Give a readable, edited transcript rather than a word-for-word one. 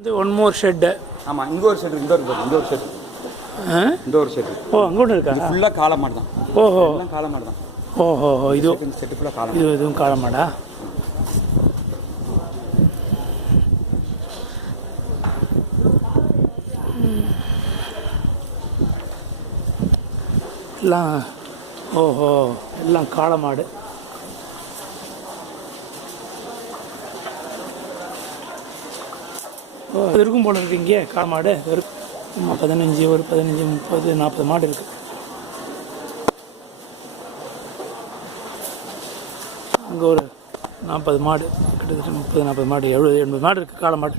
இது one more shed. ஆமாம், இங்கே ஒரு ஷெட், இந்த ஒரு ஷெட். ஓ, அங்கே ஒன்று இருக்கா? ஃபுல்லாக காளை மாடு தான். ஓஹோ, எல்லாம் காளை மாடு தான். ஓஹோ, இது செட்டு ஃபுல்லாக காளை. இதுவும் காளை மாடா? எல்லாம் ஓஹோ, எல்லாம் காளை மாடு. ஓ, இருக்கும் போல இருக்கு. இங்கே காளை மாடு ஒரு 15, ஒரு 15, 30, 40 மாடு இருக்குது. அங்கே ஒரு 40 மாடு, கிட்டத்தட்ட 30, 40 மாடு, 70, 80 மாடு இருக்குது காளை மாடு.